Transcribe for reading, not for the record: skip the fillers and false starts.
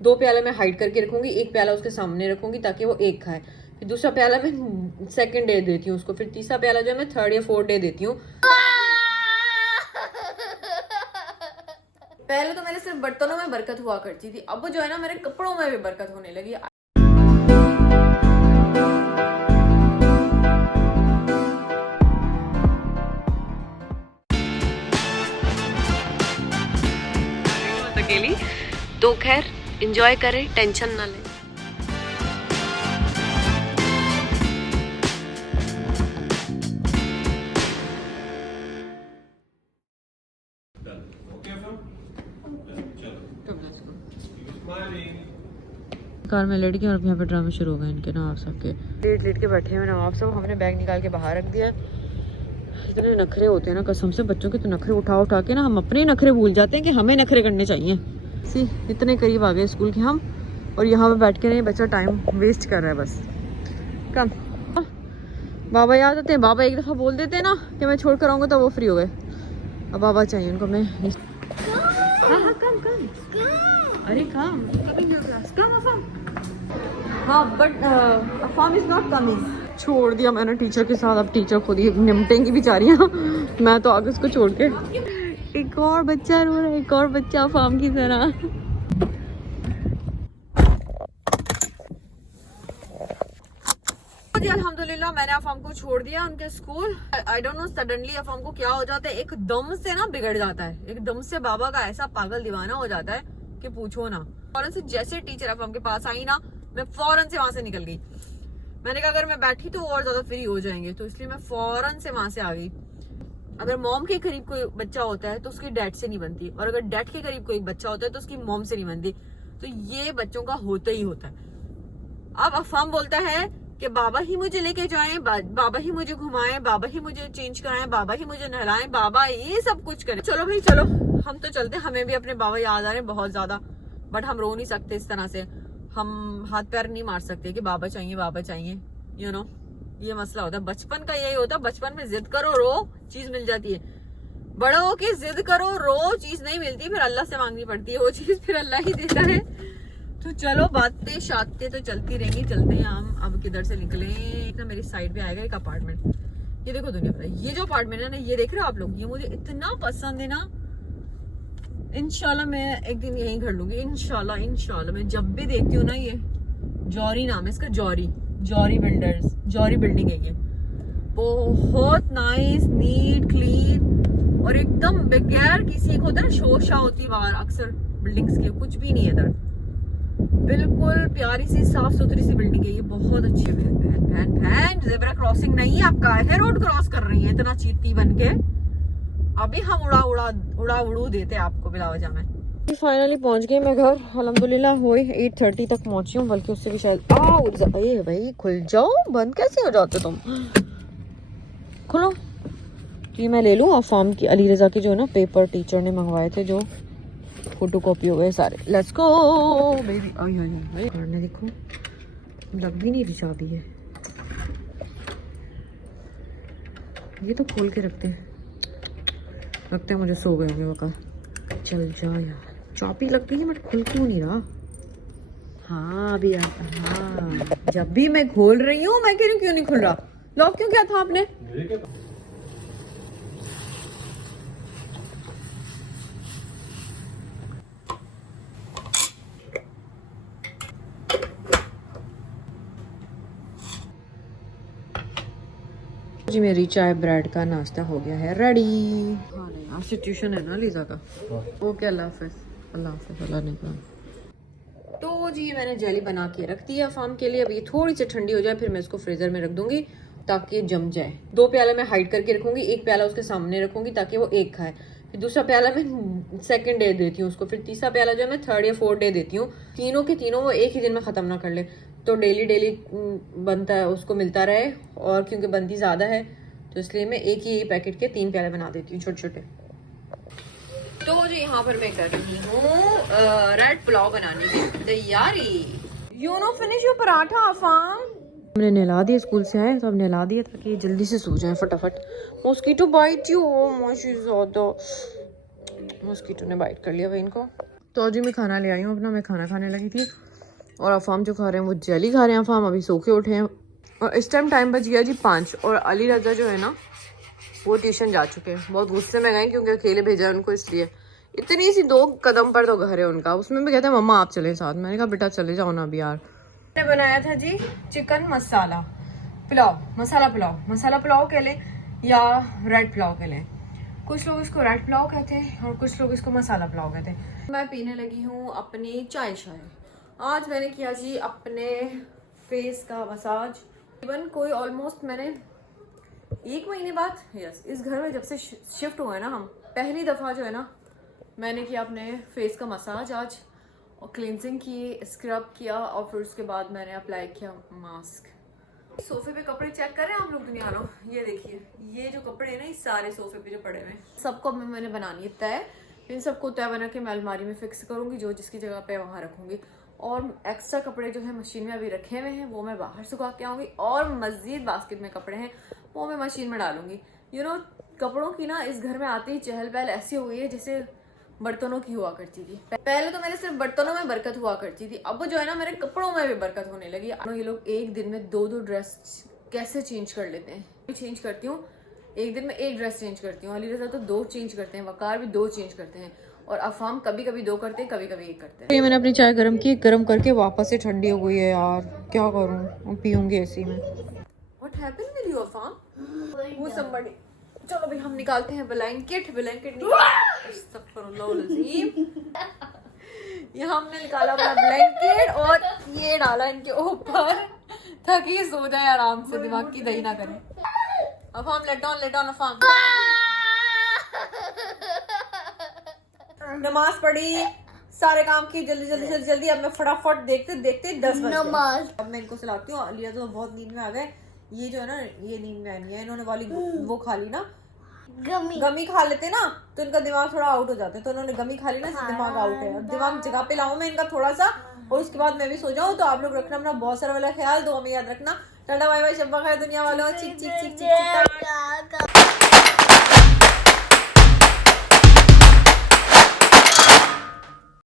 2 प्याला मैं हाइड करके रखूंगी, 1 प्याला उसके सामने रखूंगी ताकि वो 1 खाए, फिर दूसरा प्याला मैं सेकंड डे देती हूँ उसको, फिर तीसरा प्याला जो है मैं 3rd या 4th डे देती हूँ। पहले तो मेरे सिर्फ बर्तनों में बरकत हुआ करती थी, अब जो है ना मेरे कपड़ों में भी बरकत होने लगी। अकेली तो खैर एंजॉय करें, टेंशन ना लें। कार में लेट के और यहाँ पे ड्रामा शुरू हो गए इनके नवाब साहब के। लेट के बैठे हुए नवाब साहब, हमने बैग निकाल के बाहर रख दिया। इतने नखरे होते हैं ना कसम से, बच्चों के तो नखरे उठा के ना हम अपने नखरे भूल जाते हैं कि हमें नखरे करने चाहिए। सी इतने करीब आ गए स्कूल के हम, और यहाँ पे बैठ के नहीं बच्चा टाइम वेस्ट कर रहा है बस। कम बाबा याद आते हैं, बाबा एक दफ़ा बोल देते हैं ना कि मैं छोड़ कर आऊँगा तो वो फ्री हो गए। अब बाबा चाहिए उनको। मैं हाँ कम अरे कम हाँ बट अफाम इज नॉट कमिंग। छोड़ दिया मैंने टीचर के साथ, अब टीचर खुद ही निपटेंगी बेचारियाँ। मैं तो आगे उसको छोड़ के। एक और बच्चा रो रहा है, एक और बच्चा अफाम की तरह। अल्हम्दुलिल्लाह मैंने अफाम को छोड़ दिया उनके school. I don't know suddenly अफाम को क्या हो जाता है, एकदम से ना बिगड़ जाता है, एकदम से बाबा का ऐसा पागल दीवाना हो जाता है कि पूछो ना। फौरन से जैसे टीचर अफाम के पास आई ना, मैं फौरन से वहां से निकल गई। मैंने कहा अगर मैं बैठी तो और ज्यादा फ्री हो जाएंगे, तो इसलिए मैं फौरन से वहां से आ गई। अगर मॉम के करीब कोई बच्चा होता है तो उसकी डैड से नहीं बनती, और अगर डैड के करीब कोई बच्चा होता है तो उसकी मॉम से नहीं बनती। तो ये बच्चों का होता ही होता है। अब अफाम बोलता है कि बाबा ही मुझे लेके जाएं, बाबा ही मुझे घुमाएं, बाबा ही मुझे चेंज कराएं, बाबा ही मुझे नहलाएं, बाबा ये सब कुछ करें। चलो भाई चलो, हम तो चलते, हमें भी अपने बाबा याद आ रहे हैं बहुत ज्यादा, बट हम रो नहीं सकते इस तरह से। हम हाथ पैर नहीं मार सकते कि बाबा चाहिए, यू नो ये मसला होता है। बचपन का यही होता है, बचपन में जिद करो रो चीज मिल जाती है, बड़े होके जिद करो रो चीज नहीं मिलती, फिर अल्लाह से मांगनी पड़ती है वो चीज, फिर अल्लाह ही देता है। तो चलो बातें शातें तो चलती रहेंगी, चलते हैं हम। अब किधर से निकले ना, मेरी साइड पे आएगा एक अपार्टमेंट। ये देखो दुनिया भर, ये जो अपार्टमेंट है ना, ये देख रहे हो आप लोग, ये मुझे इतना पसंद है ना। इंशाल्लाह मैं एक दिन यहीं घर लूंगी, इंशाल्लाह। मैं जब भी देखती हूँ ना, ये जौहरी नाम है इसका, जौहरी बिल्डर्स, जौहरी बिल्डिंग है ये। बहुत नाइस, नीट, क्लीन, और एकदम बगैर किसी को होता है ना शोशा होती बाहर अक्सर बिल्डिंग्स के, कुछ भी नहीं है इधर। बिल्कुल प्यारी सी साफ सुथरी सी बिल्डिंग है ये, बहुत अच्छी है। बहन ज़ेब्रा क्रॉसिंग नहीं है, आप काहे रोड क्रॉस कर रही है इतना चीती बन के। अभी हम उड़ू देते आपको बिला वजह में। फाइनली पहुंच गए मैं घर, अल्हम्दुलिल्लाह। हुई 8:30 तक पहुंची हूँ, बल्कि उससे भी शायद। ए भाई खुल जाओ, बंद कैसे हो जाते तुम, खुलो। ये मैं ले लूँ अफाम की, अली रजा की जो है ना पेपर टीचर ने मंगवाए थे, जो फोटो कॉपी हो गए सारे। Let's go baby. आई देखो लग भी नहीं रही चाबी है, ये तो खोल के रखते हैं, लगता है मुझे सो गए होंगे वक़्त। चल जा यार, चाबी लग गई है बट खुल क्यों नहीं रहा। हाँ अभी हाँ, जब भी मैं खोल रही हूँ मैं कह रही हूँ क्यों नहीं खुल रहा। लॉक क्यों किया था आपने? जी मेरी चाय ब्रेड का नाश्ता हो गया है रेडी। हाँ नहीं आज ट्यूशन है ना लीजा का। ओके अल्लाह हाफिज़, अल्लाह ने कहा। तो जी मैंने जेली बना के रख दी है अफाम के लिए। अब ये थोड़ी सी ठंडी हो जाए फिर मैं इसको फ्रीजर में रख दूंगी ताकि ये जम जाए। 2 प्याला मैं हाइड करके रखूंगी, 1 प्याला उसके सामने रखूंगी ताकि वो 1 खाए, फिर दूसरा प्याला मैं सेकंड डे देती हूँ उसको, फिर तीसरा प्याला जो है मैं 3rd या 4th डे देती हूँ। तीनों के तीनों वो एक ही दिन में ख़त्म ना कर ले, तो डेली बनता है उसको मिलता रहे, और क्योंकि बनती ज़्यादा है तो इसलिए मैं एक ही पैकेट के 3 प्याले बना देती हूँ छोटे छोटे। तो जी यहाँ पर मैं कर रही हूँ रेड पुलाव बनाने की तैयारी। You know finish your paratha अफाम। हमने नहला दिया, स्कूल से आए तो अब नहला दिया ताकि जल्दी से सो जाए फटाफट। मॉस्किटो बाइट यू, मॉस्किटो ने बाइट कर लिया भाई इनको। तो जी मैं खाना ले आई हूँ अपना, मैं खाना खाने लगी थी और अफाम जो खा रहे हैं वो जेली खा रहे हैं। अफाम अभी सो के उठे हैं और इस टाइम टाइम बच गया जी 5 और अली रजा जो है ना वो ट्यूशन जा चुके हैं। बहुत गुस्से में गए क्योंकि अकेले भेजा है उनको, इसलिए इतनी सी 2 कदम पर तो घर है उनका। उसमें भी कहते हैं मम्मा आप चले साथ। मैंने कहा बेटा चले जाओ ना अभी यार। मैंने बनाया था जी चिकन मसाला पुलाव, मसाला पुलाव कह लें या रेड पुलाव कह लें। कुछ लोग इसको रेड पुलाव कहते हैं और कुछ लोग इसको मसाला पुलाव कहते हैं। मैं पीने लगी हूँ अपनी चाय। आज मैंने किया जी अपने फेस का मसाज। इवन कोई ऑलमोस्ट मैंने 1 महीने बाद इस घर में जब से शिफ्ट हुआ है ना हम, पहली दफ़ा जो है ना मैंने किया अपने फेस का मसाज आज और क्लिनजिंग की, स्क्रब किया और फिर उसके बाद मैंने अप्लाई किया मास्क। सोफे पे कपड़े चेक करें आप लोग दुनिया लो, ये देखिए ये जो कपड़े हैं ना इस सारे सोफे पे जो पड़े हुए हैं सबको मैंने बनानी है तय। इन सबको तय बना के मैं अलमारी में फिक्स करूंगी, जो जिसकी जगह पे वहां रखूंगी। और एक्स्ट्रा कपड़े जो है मशीन में अभी रखे हुए हैं वो मैं बाहर सुखा के आऊंगी और मजीद बास्केट में कपड़े हैं वो मैं मशीन में डालूंगी। यू नो कपड़ों की ना इस घर में आती ही चहल पहल ऐसी हो गई है जैसे बर्तनों की हुआ करती थी। पहले तो मेरे सिर्फ बर्तनों में बरकत हुआ करती थी, अब जो है ना मेरे कपड़ों में भी बरकत होने लगी। ये लोग एक दिन में 2 ड्रेस कैसे चेंज कर लेते हैं। मैं चेंज करती हूँ एक दिन में 1 ड्रेस चेंज करती हूँ, अली रजा तो 2 चेंज करते हैं, वकार भी 2 चेंज करते हैं और अफाम कभी कभी 2 करते हैं, कभी कभी 1 करते हैं। ये मैंने अपनी चाय गर्म की, गर्म करके वापस से ठंडी हो गई है यार, क्या करूँ पीऊंगी ऐसी में। What happened with you अफाम? Who somebody? चलो भाई हम निकालते हैं ब्लैंकेट ये हमने निकाला अपना ब्लैंकेट और ये डाला इनके ऊपर ताकि ये सो जाए आराम से, दिमाग की दही ना करें। अब हम लेट ऑन अफाम। नमाज पढ़ी, सारे काम की जल्दी। अब मैं फटाफट देखते 10 बजे नमाज। अब मैं इनको सुलाती हूँ। अलिया तो बहुत नींद में आ गए। ये जो है ना ये नींद में नहीं है, इन्होंने वाली वो खा ली ना गमी खा लेते ना तो इनका दिमाग थोड़ा आउट हो जाता है, तो उन्होंने गमी खा ली ना दिमाग आउट है। अब दिमाग जगह पे लाऊं मैं इनका थोड़ा सा और उसके बाद मैं भी सो जाऊं। तो आप लोग रखना अपना बहुत सारा वाला ख्याल, दुआ में याद रखना। टाटा बाय बाय, शब्बा खैर दुनिया वालों। चिक चिक चिक चिक चिक।